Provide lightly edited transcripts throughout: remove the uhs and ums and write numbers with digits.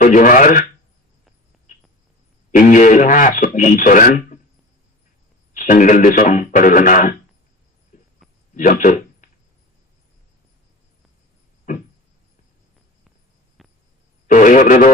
तो जोहार इंगे सुमन सोरेन सेंगल दिसोम परगना जमशेद तो एहब रेदो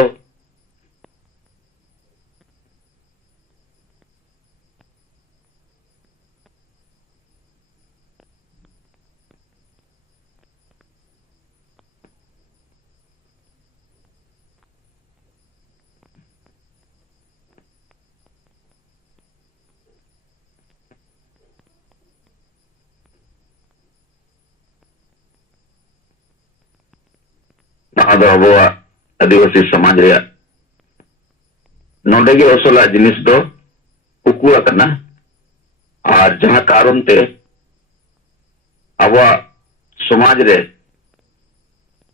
आदिवासी समाज नोडे असला जिनिस दो उकू करना और जहां कारण ते अब समाज रे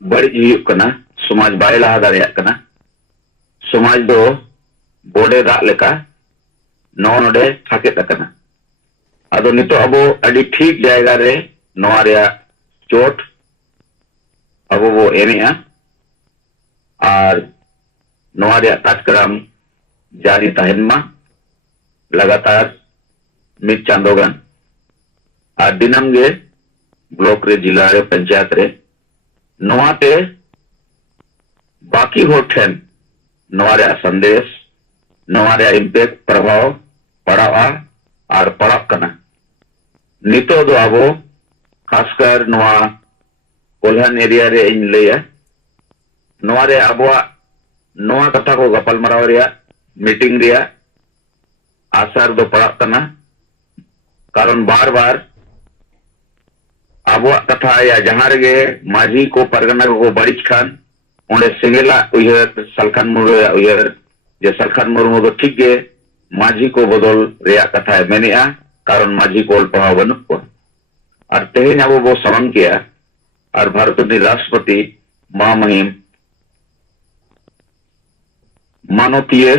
बड़ी करना समाज बाय लहा दाड़िया करना समाज दो बोडे दाग लेका नोडे थाकेत करना अदो नितो अब अडी ठीक जायगा रे नोआ रे चोट अब वो एनेआ और नोआ रे कार्यक्रम जारी तहनमा लगातार मिद चांदोगान और दिनम गे ब्लॉक रे जिला रे पंचायत रे नोआते बाकी हो ठेन नोआ रे संदेश नोआ रे इम्पैक्ट प्रभाव पड़ावा और पड़ाव कना नितो दो अब खासकर नोआ कोल्हान एरिया रे इन लेया नोआ रे अबवा नोआ कथा को गपल मराव रे मीटिंग रे आसार दो पड़ा करना कारण बार बार अबवा कथा या जहां रे माझी को परगना को बड़िज खान ओंडे सिंगेला उयहर सलखान मुर्मू उयहर जे सलखान मुर्मू दो ठीक गे माझी को बदल रे कथा मेनेआ कारण माझी को पढ़ाव बनु को और तेहेन अब वो समन किया और भारत के राष्ट्रपति महामहिम मानवीय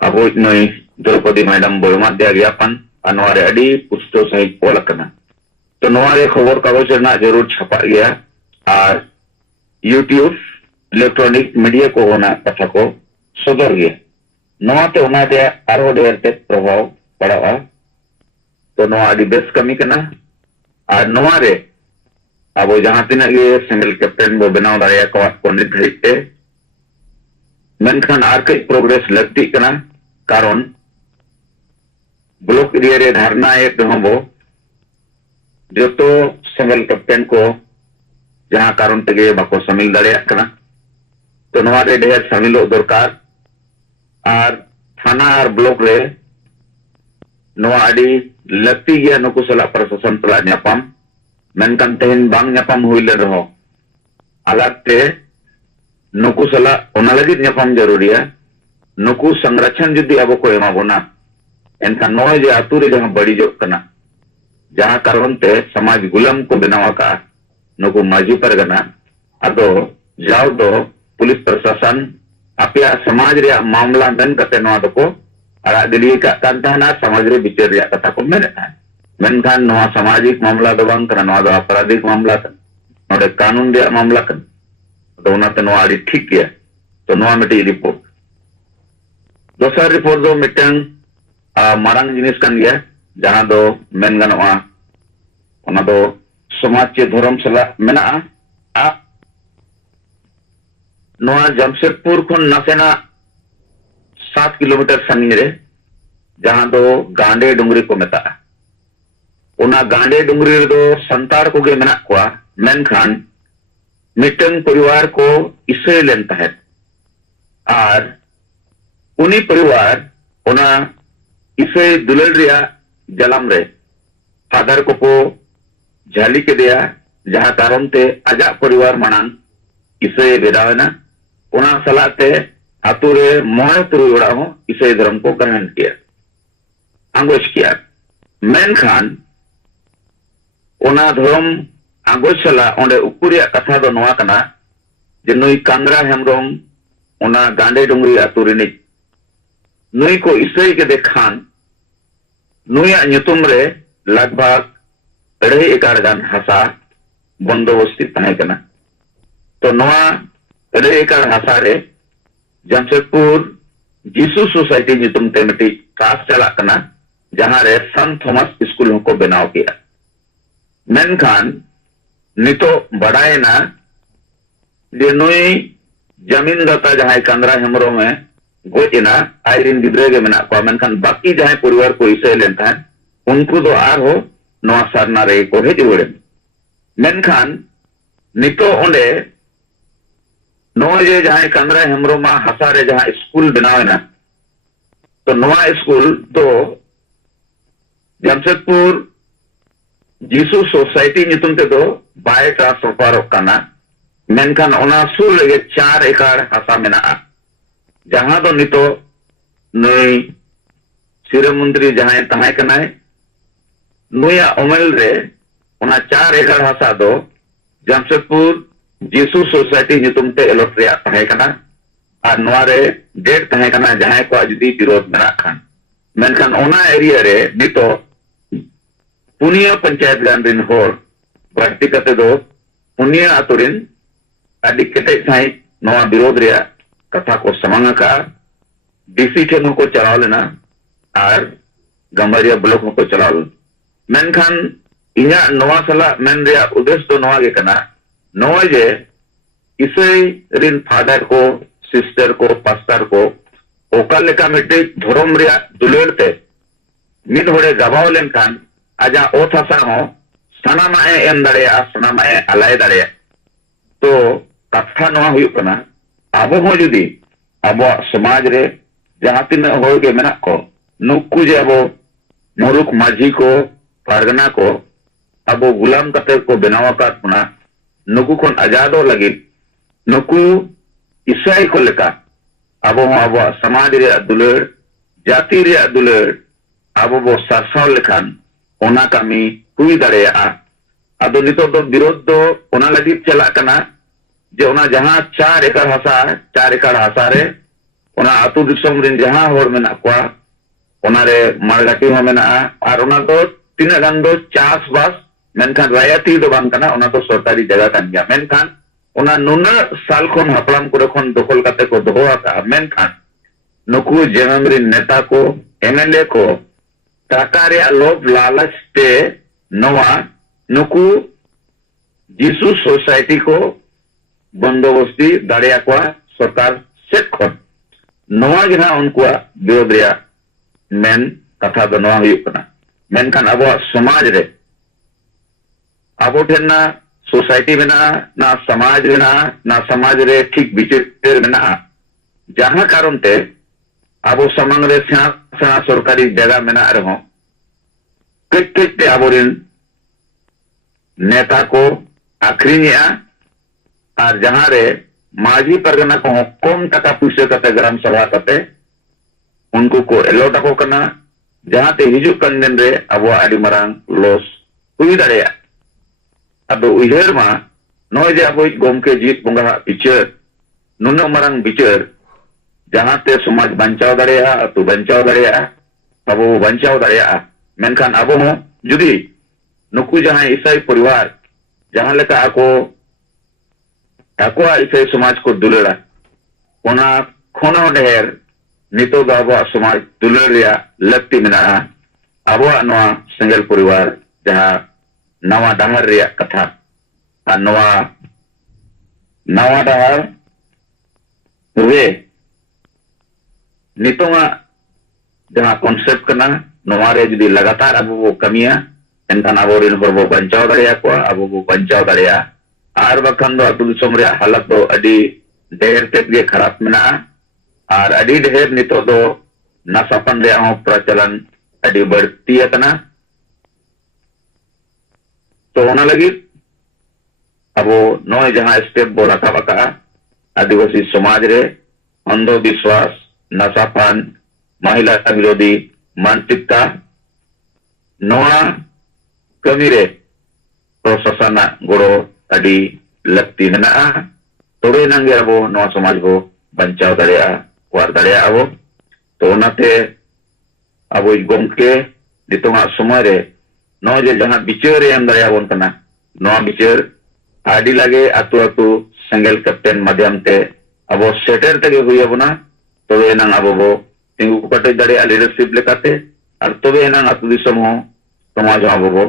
अब नई द्रौपदी मैडम बोलमा दिया ज्ञापन अनवारे अड़ी पुस्तो सहित कोल करना तो नवारे खबर कागज ना जरूर छपा गया और यूट्यूब इलेक्ट्रॉनिक मीडिया को होना कथा को सदर गया नवाते होना दे आरो देर ते प्रभाव पड़ा तो नवा अड़ी बेस कमी करना और नवारे अब जहां तीना गे सिंगल कैप्टन बो बनाव दाड़िया को निर्धारित मेनखान आर कई प्रोग्रेस लगती करना कारण ब्लॉक एरिया रे धारणा एक हबो जो तो सिंगल कैप्टन को जहां कारण तेगे बाको शामिल दाड़िया करना तो नवा रे ढेर शामिल दरकार और थाना और ब्लॉक रे नवा अड़ी लगती गया नुकु सला प्रशासन तला न्यापाम मेनखान तेहन बांग न्यापाम हुई ले रहो अलगते नुकु सला ओना लगी न्यापाम जरूरी है नुकु संरक्षण जुदी अब को एमा बोना एनखान नोय जे आतु रे जहां बड़ी जो कना जहां कारण ते समाज गुलाम को बनावा का नुकु माजी परगना अदो जाओ दो पुलिस प्रशासन अपया समाज रे मामला दन कते नोआ दको अड़ा दिली का कांताना समाज रे बिचार रे कथा को मेने मेनखान नोआ सामाजिक मामला दो बांग कना नोआ दो आपराधिक मामला कन नोडे कानून रे मामला कन तो उनाते नोआ अड़ी ठीक गया तो नोआ मिटी रिपोर्ट दोसर रिपोर्ट दो मिटन मारंग जिनिस कन गया जहां दो मेन गनोआ ओना दो समाज के धर्म सला मेना आ नोआ जमशेदपुर खन नसेना 7 किलोमीटर संगीन रे जहां दो गांडे डुंगरी को मेता ओना गांडे डुंगरी रे दो संतार को गे मेना कोआ मेनखान मिटन परिवार को इसे लेनता है और उन्हीं परिवार ओना इसे दुलल रिया जलम रे फादर को झाली के दिया जहां कारण ते आजा परिवार मानान इसे बेदावना ओना सलाते आतु रे मोय तुरु ओड़ा हो इसे धर्म को ग्रहण किया आंगोश किया मेनखान ओना धर्म आंगोश सला ओंडे उकुरिया कथा दो नोआ कना जे नुई कांद्रा हेमरम ओना गांडे डुंगरी आतु रे नुई को इसे के देखान नुया ᱧᱩᱛᱩᱢ रे लगभग 2.5 एकड़ गान हसा बंदोबस्ती तहे कना तो नोआ एकड़ हासा रे जमशेदपुर जीसू सोसाइटी नितुम ते मिट्टी कास चला कना जहां रे सन थॉमस स्कूल को बनाव किया मेनखान नितो बड़ाएना जे नुई जमीन दाता जहां कंदरा हेमरो में गोजना आयरिन गिद्रे के मेना को मेनखान बाकी जहां परिवार को इसे लेता है उनको तो आर हो नवा सरना रे को हेज वड़े मेनखान नितो ओंडे नोए जहां कंदरा हेमरो मा हसा रे जहां स्कूल बनावेना तो नवा स्कूल तो जमशेदपुर जीसू सोसाइटी नितुम ते दो बाय ट्रांसफर करना मेनखान ओना सुर लगे 4 एकड़ हसा मेना जहां दो नितो नई सिरे मंत्री जहां तहाय कनाय नुया उमल रे ओना 4 एकड़ हसा दो जमशेदपुर जीसू सोसाइटी नितुम ते एलोट रे तहाय कना और नवा रे डेट तहाय कना जहां को जुदी विरोध मेना खान मेनखान ओना एरिया रे नितो पुनिया पंचायत गान रिन होर बाटी कते दो पुनिया आतुरिन अडी केटे साई नवा विरोध रे कथा को समांगा का डीसी ठेन को चलाव लेना और गंबारिया ब्लॉक को चलाव मेनखान इना नवा सला मेन रे उद्देश्य तो नवा के कना नवा जे इसई रिन फादर को सिस्टर को पास्टर को ओका लेका मिटे धर्म रे दुलेरते मिद होड़े गबाव लेनखान आजा ओथ हसा हो सनामा एम दाड़ेया सनामा अलाय दाड़ेया तो कथा नवा हुई कना आबो हो जुदी आबो समाज रे जहां तीन होय के मेना को नुक्कू जे आबो मुरुक माझी को पारगना को आबो गुलाम कते को बनावा का नुक्कू खन आजादो लगी नुक्कू ईसाई को लेका आबो आबो समाज रे दुलर जाति रे दुलर आबो बो सरसाव लेखान ओना कामी हुई दाड़ेया आदो नितो दो विरोध दो ओना लगी चला कना जे ओना जहां 4 एकड़ हसा रे ओना आतु दिसम रिन जहां होर मेना को ओना रे मालगाटी हो मेना और ओना दो तीन गान दो चास बास मेनखान रायती दो बांग कना ओना तो सरकारी जगह कान गया मेनखान ओना नुना साल खन हपलाम को खन दखल कते को दोहो आता मेनखान नुकु जेएम रिन नेता को एमएलए को टाका रे लोभ लालच ते नवा नुकु जीसू सोसाइटी को बंदोबस्ती दाड़िया को सरकार सेट खन नवा जहां उनको विरोध रे मेन कथा दो नवा हुई कना मेनखान अब समाज रे आबो ठेना सोसाइटी में ना समाज में ना समाज रे ठीक विचार में जहां कारण ते आबो समांग रे सेना सरकारी जगह मेना रहो कते आबोरिन नेता को आखरीनिया और जहां रे माझी परगना को कम टका पुसे कते ग्राम सभा कते उनको को एलोटा को कना जहां ते हिजु कन दिन रे आबो आडी मरांग लॉस हुई दाड़ेया अब उहर मा नय जे आबो गोमके जीत बंगा बिचार नुनो मरांग बिचार जहां ते समाज बंचाव दाड़ेया तो बंचाव दाड़ेया अबो बंचाव दाड़ेया मेनखान अबो हो जुदी नुकु जहां ईसाई परिवार जहां लेका आको ईसाई समाज को दुलड़ा ओना खोनो ढेर नितो दा आबो समाज दुलड़ रिया लक्ति मेना आबो नवा सिंगल परिवार जहां नवा डहर रिया कथा आ नवा डहर रे नितोंगा जहां कॉन्सेप्ट करना नवा रे जुदी लगातार अब वो कमिया एनखान अब रिन हर बो बंचाव दाड़िया को अब वो बंचाव दाड़िया आर बखन दो अतु दिसम रे हालत दो अडी ढेर तेत गे खराब मेना और अडी ढेर नितो दो नसापन रे हो प्रचलन अडी बढ़ती अतना तो ओना लगी अब नय जहां स्टेप बो रखा बका आदिवासी समाज रे अंधविश्वास नसापान महिला विरोधी मानसिकता नवा कमी रे प्रशासन गोड़ो अडी लक्ति मेना तोड़े नंगे अब नवा समाज को बंचाव दाड़ेया वार दाड़ेया अब तो ओनाते अब गोमके नितोंगा समय रे नय जे जहां बिचार एम दाड़ेया बोन कना नवा बिचार आडी लागे आतु आतु सेंगेल कैप्टन माध्यम ते अब सेटर तक हुई बना तबे एनांग अब बो तिंगु कटे दाड़े लीडरशिप लेकाते और तबे एनांग अतु दिसम हो समाज अब बो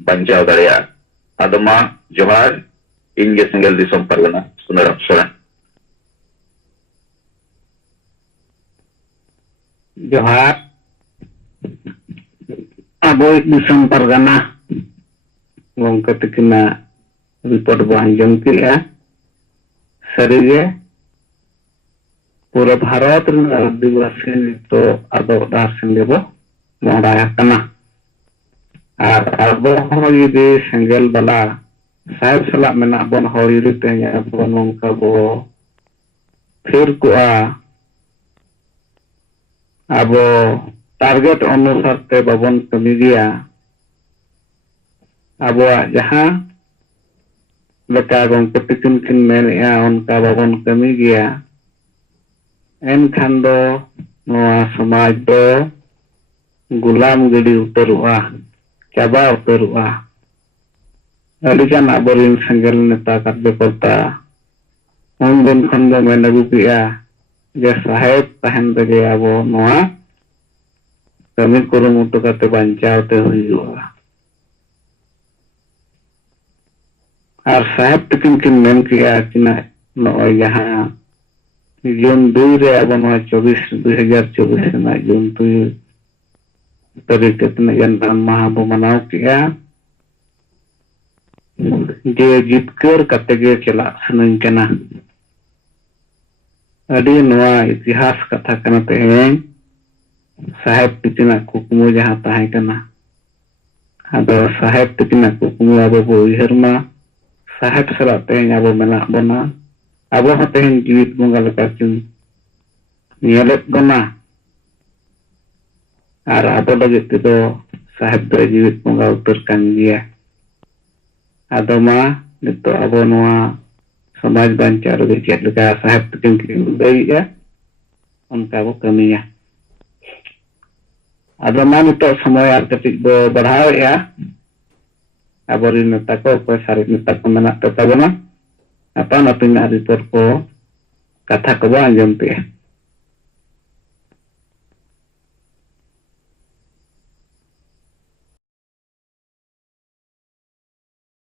बंचाव दाड़े आदमा जोहार इनगे सेंगेल दिसम परगना सुंदरम सोरेन जोहार अब दिसम परगना गंका तकिना रिपोर्ट बो आंजम किया सरिगे पूरा भारत आदिवासी तो आदो दार्शनिक बो मोड़ा कना और अब यदि सेंगेल बला साहेब सलाह मेना बन हरिरी तेया बन उनका बो फिर को अब टारगेट अनुसार ते बाबन कमी गया अब जहां लेका गंका तकिन किन मेनया उनका बाबन कमी गया एनखान दो नोआ समाज दो गुलाम गिडी उतरुआ चाबा उतरुआ अलिकान आबोरिन सेंगेल नेता कार्यकर्ता उन दिन खन दो मेन अगु किया जे साहेब तहन तगे आबो नोआ कमी कुरुमुटु काते बांचावते हुईआ और साहेब तकिन किन मेन किया किना नोय जहां जून 2 रे अब 2024 ना जून 2 तारीख कितने जनता माह बो मनाव किया जे जितकर कतेगे चला सनन कना अडी नोआ इतिहास कथा कना तेहें साहेब तिकिना कुकुमु जहां ताहे कना आदो साहेब तिकिना कुकुमु अब बो उहरमा साहेब सला तेहें अब मेना बना अब तेहें जीवित बंगा लेका किन नियलेत बना और अब लगित तो साहेब दो जीवित बंगा उतर कान गया आदो मा नितो अब नोआ समाज बांचार गे चेक लेका साहेब तकिन किन दैया उनका वो कमिया आदो मा नितो समय आर कटिक बो बढ़ावेया आबोरी नेता को कोई सारे नेता को मेना तो तबना अपन अपना रिपोर्ट को कथा को आंजम पे